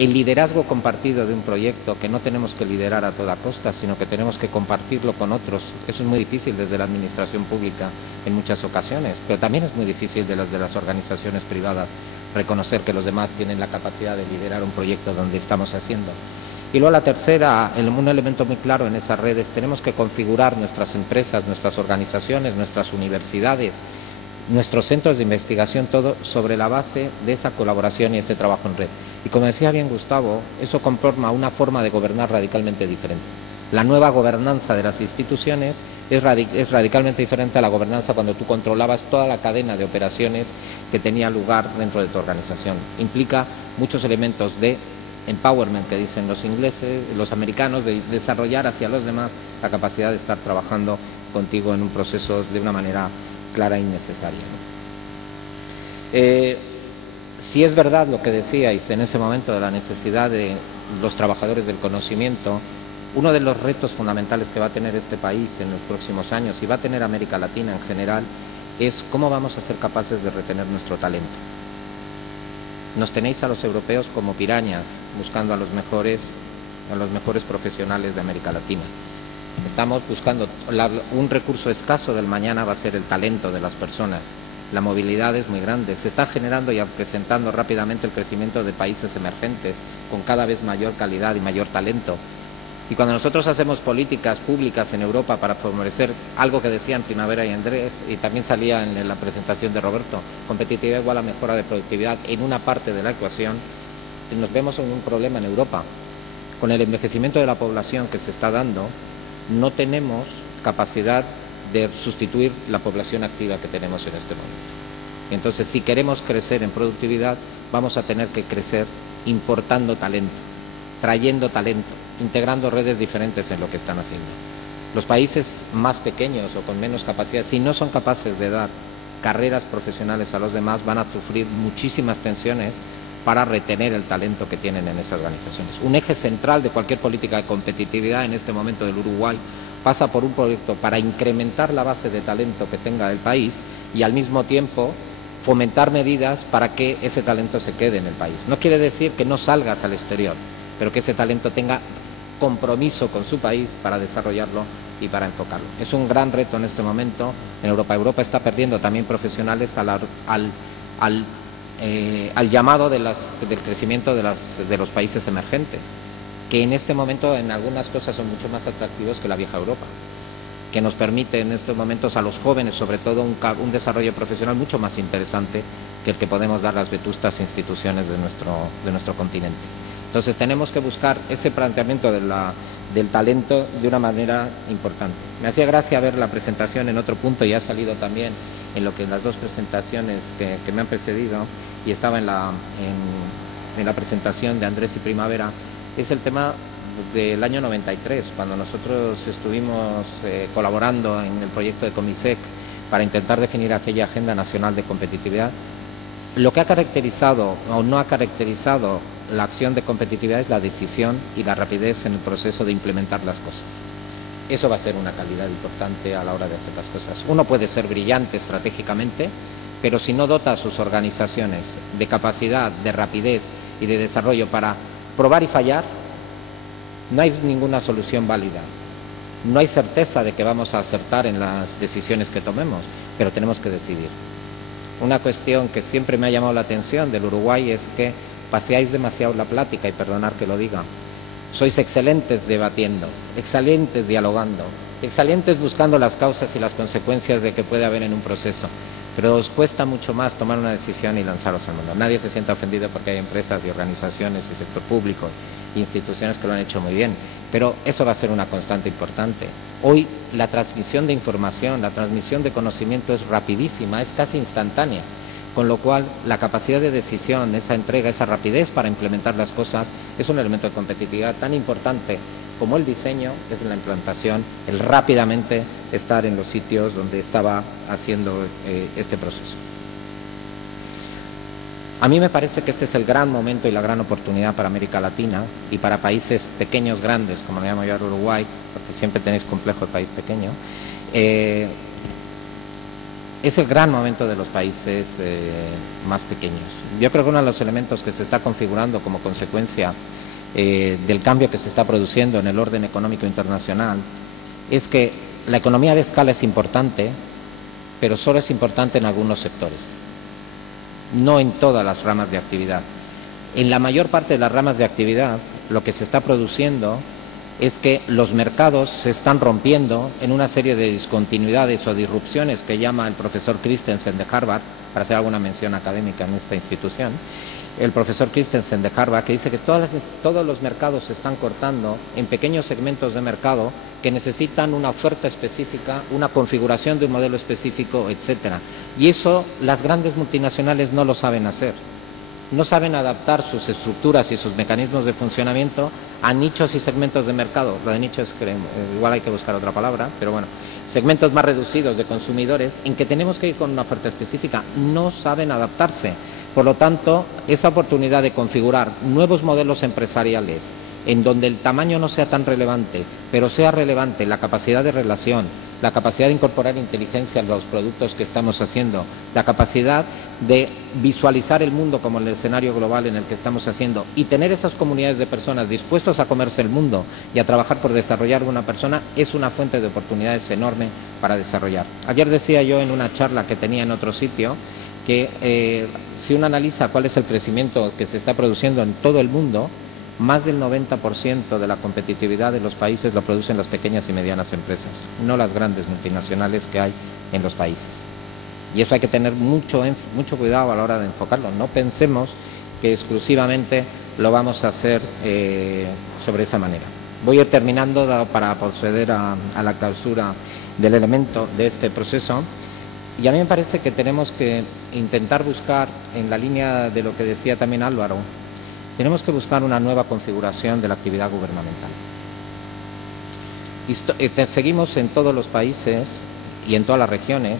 el liderazgo compartido de un proyecto que no tenemos que liderar a toda costa, sino que tenemos que compartirlo con otros. Eso es muy difícil desde la administración pública en muchas ocasiones, pero también es muy difícil de las organizaciones privadas reconocer que los demás tienen la capacidad de liderar un proyecto donde estamos haciendo. Y luego la tercera, un elemento muy claro en esas redes, tenemos que configurar nuestras empresas, nuestras organizaciones, nuestras universidades, nuestros centros de investigación, todo sobre la base de esa colaboración y ese trabajo en red. Y como decía bien Gustavo, eso conforma una forma de gobernar radicalmente diferente. La nueva gobernanza de las instituciones es radicalmente diferente a la gobernanza cuando tú controlabas toda la cadena de operaciones que tenía lugar dentro de tu organización. Implica muchos elementos de empowerment, que dicen los ingleses, los americanos, de desarrollar hacia los demás la capacidad de estar trabajando contigo en un proceso de una manera clara y necesaria, ¿no? Si es verdad lo que decíais en ese momento de la necesidad de los trabajadores del conocimiento, uno de los retos fundamentales que va a tener este país en los próximos años y va a tener América Latina en general es cómo vamos a ser capaces de retener nuestro talento. Nos tenéis a los europeos como pirañas buscando a los mejores profesionales de América Latina. Estamos buscando un recurso escaso del mañana, va a ser el talento de las personas. La movilidad es muy grande, se está generando y presentando rápidamente el crecimiento de países emergentes con cada vez mayor calidad y mayor talento. Y cuando nosotros hacemos políticas públicas en Europa para favorecer algo que decían Primavera y Andrés, y también salía en la presentación de Roberto, competitividad igual a mejora de productividad en una parte de la ecuación, nos vemos en un problema en Europa. Con el envejecimiento de la población que se está dando, no tenemos capacidad de sustituir la población activa que tenemos en este momento. Entonces, si queremos crecer en productividad, vamos a tener que crecer importando talento, trayendo talento, integrando redes diferentes en lo que están haciendo. Los países más pequeños o con menos capacidad, si no son capaces de dar carreras profesionales a los demás, van a sufrir muchísimas tensiones para retener el talento que tienen en esas organizaciones. Un eje central de cualquier política de competitividad en este momento del Uruguay pasa por un proyecto para incrementar la base de talento que tenga el país y al mismo tiempo fomentar medidas para que ese talento se quede en el país. No quiere decir que no salgas al exterior, pero que ese talento tenga compromiso con su país para desarrollarlo y para enfocarlo. Es un gran reto en este momento en Europa. Europa está perdiendo también profesionales al llamado del crecimiento de los países emergentes, que en este momento en algunas cosas son mucho más atractivos que la vieja Europa, que nos permite en estos momentos a los jóvenes sobre todo un desarrollo profesional mucho más interesante que el que podemos dar las vetustas instituciones de nuestro continente. Entonces tenemos que buscar ese planteamiento del talento de una manera importante. Me hacía gracia ver la presentación en otro punto y ha salido también en las dos presentaciones que me han precedido y estaba en la presentación de Andrés y Primavera. Es el tema del año 93, cuando nosotros estuvimos colaborando en el proyecto de Comisec para intentar definir aquella Agenda Nacional de Competitividad. Lo que ha caracterizado o no ha caracterizado la acción de competitividad es la decisión y la rapidez en el proceso de implementar las cosas. Eso va a ser una calidad importante a la hora de hacer las cosas. Uno puede ser brillante estratégicamente, pero si no dota a sus organizaciones de capacidad, de rapidez y de desarrollo para probar y fallar, no hay ninguna solución válida. No hay certeza de que vamos a acertar en las decisiones que tomemos, pero tenemos que decidir. Una cuestión que siempre me ha llamado la atención del Uruguay es que paseáis demasiado la plática, y perdonar que lo diga. Sois excelentes debatiendo, excelentes dialogando, excelentes buscando las causas y las consecuencias de que puede haber en un proceso, pero os cuesta mucho más tomar una decisión y lanzaros al mundo. Nadie se sienta ofendido porque hay empresas y organizaciones y sector público e instituciones que lo han hecho muy bien, pero eso va a ser una constante importante. Hoy la transmisión de información, la transmisión de conocimiento es rapidísima, es casi instantánea, con lo cual la capacidad de decisión, esa entrega, esa rapidez para implementar las cosas es un elemento de competitividad tan importante como el diseño, es la implantación, el rápidamente estar en los sitios donde estaba haciendo este proceso. A mí me parece que este es el gran momento y la gran oportunidad para América Latina y para países pequeños, grandes, como le llamo yo a Uruguay, porque siempre tenéis complejo de país pequeño, es el gran momento de los países más pequeños. Yo creo que uno de los elementos que se está configurando como consecuencia del cambio que se está produciendo en el orden económico internacional es que la economía de escala es importante, pero solo es importante en algunos sectores, no en todas las ramas de actividad. En la mayor parte de las ramas de actividad, lo que se está produciendo es que los mercados se están rompiendo en una serie de discontinuidades o disrupciones que llama el profesor Christensen de Harvard, para hacer alguna mención académica en esta institución, el profesor Christensen de Harvard, que dice que todos los mercados se están cortando en pequeños segmentos de mercado que necesitan una oferta específica, una configuración de un modelo específico, etcétera. Y eso las grandes multinacionales no lo saben hacer. No saben adaptar sus estructuras y sus mecanismos de funcionamiento a nichos y segmentos de mercado. Lo de nicho es que igual hay que buscar otra palabra, pero bueno, segmentos más reducidos de consumidores en que tenemos que ir con una oferta específica. No saben adaptarse. Por lo tanto, esa oportunidad de configurar nuevos modelos empresariales en donde el tamaño no sea tan relevante, pero sea relevante la capacidad de relación, la capacidad de incorporar inteligencia a los productos que estamos haciendo, la capacidad de visualizar el mundo como el escenario global en el que estamos haciendo y tener esas comunidades de personas dispuestos a comerse el mundo y a trabajar por desarrollar una persona es una fuente de oportunidades enorme para desarrollar. Ayer decía yo en una charla que tenía en otro sitio que si uno analiza cuál es el crecimiento que se está produciendo en todo el mundo, más del 90% de la competitividad de los países lo producen las pequeñas y medianas empresas, no las grandes multinacionales que hay en los países. Y eso hay que tener mucho cuidado a la hora de enfocarlo. No pensemos que exclusivamente lo vamos a hacer sobre esa manera. Voy a ir terminando para proceder a la clausura del elemento de este proceso. Y a mí me parece que tenemos que intentar buscar, en la línea de lo que decía también Álvaro, tenemos que buscar una nueva configuración de la actividad gubernamental. Seguimos en todos los países y en todas las regiones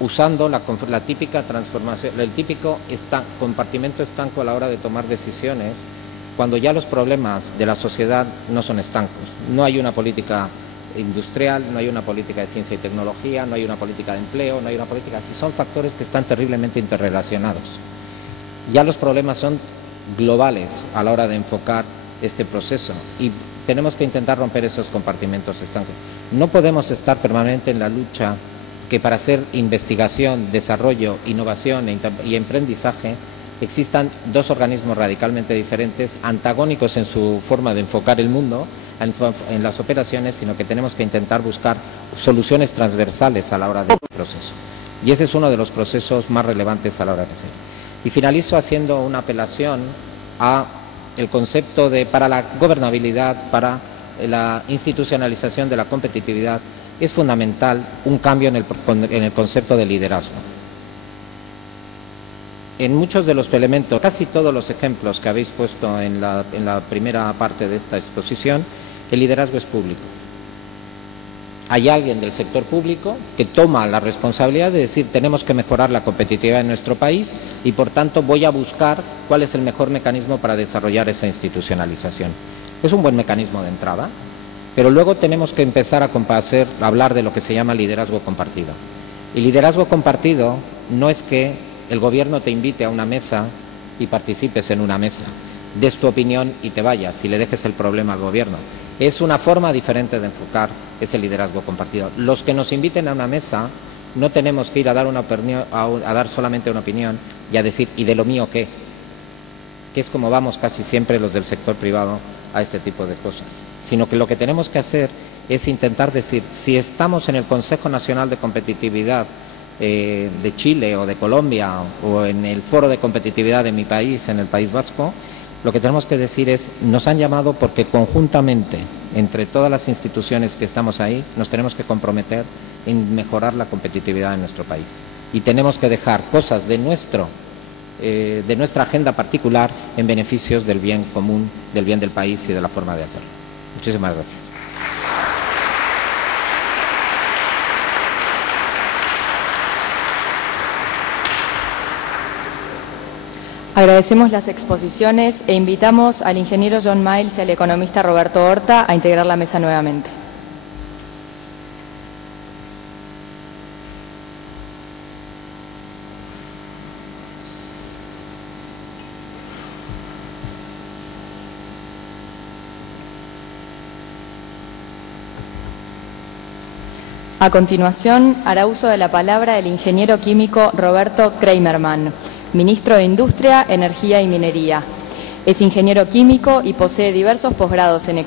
usando la típica transformación, el típico compartimento estanco a la hora de tomar decisiones, cuando ya los problemas de la sociedad no son estancos. No hay una política industrial, no hay una política de ciencia y tecnología, no hay una política de empleo, no hay una política... Así son factores que están terriblemente interrelacionados. Ya los problemas son globales a la hora de enfocar este proceso y tenemos que intentar romper esos compartimentos estancos. No podemos estar permanente en la lucha que para hacer investigación, desarrollo, innovación y emprendizaje existan dos organismos radicalmente diferentes, antagónicos en su forma de enfocar el mundo, en las operaciones, sino que tenemos que intentar buscar soluciones transversales a la hora del proceso. Y ese es uno de los procesos más relevantes a la hora de hacer. Y finalizo haciendo una apelación a el concepto de, para la gobernabilidad, para la institucionalización de la competitividad, es fundamental un cambio en el concepto de liderazgo. En muchos de los elementos, casi todos los ejemplos que habéis puesto en la primera parte de esta exposición, el liderazgo es público. Hay alguien del sector público que toma la responsabilidad de decir tenemos que mejorar la competitividad en nuestro país y por tanto voy a buscar cuál es el mejor mecanismo para desarrollar esa institucionalización. Es un buen mecanismo de entrada, pero luego tenemos que empezar a hablar de lo que se llama liderazgo compartido. Y liderazgo compartido no es que el gobierno te invite a una mesa y participes en una mesa, des tu opinión y te vayas y le dejes el problema al gobierno. Es una forma diferente de enfocar ese liderazgo compartido. Los que nos inviten a una mesa no tenemos que ir a dar solamente una opinión y a decir ¿y de lo mío qué? Que es como vamos casi siempre los del sector privado a este tipo de cosas. Sino que lo que tenemos que hacer es intentar decir, si estamos en el Consejo Nacional de Competitividad de Chile o de Colombia o en el Foro de Competitividad de mi país, en el País Vasco, lo que tenemos que decir es, nos han llamado porque conjuntamente, entre todas las instituciones que estamos ahí, nos tenemos que comprometer en mejorar la competitividad en nuestro país. Y tenemos que dejar cosas de nuestra agenda particular en beneficios del bien común, del bien del país y de la forma de hacerlo. Muchísimas gracias. Agradecemos las exposiciones e invitamos al ingeniero John Miles y al economista Roberto Horta a integrar la mesa nuevamente. A continuación, hará uso de la palabra el ingeniero químico Roberto Kramerman, ministro de Industria, Energía y Minería. Es ingeniero químico y posee diversos posgrados en economía.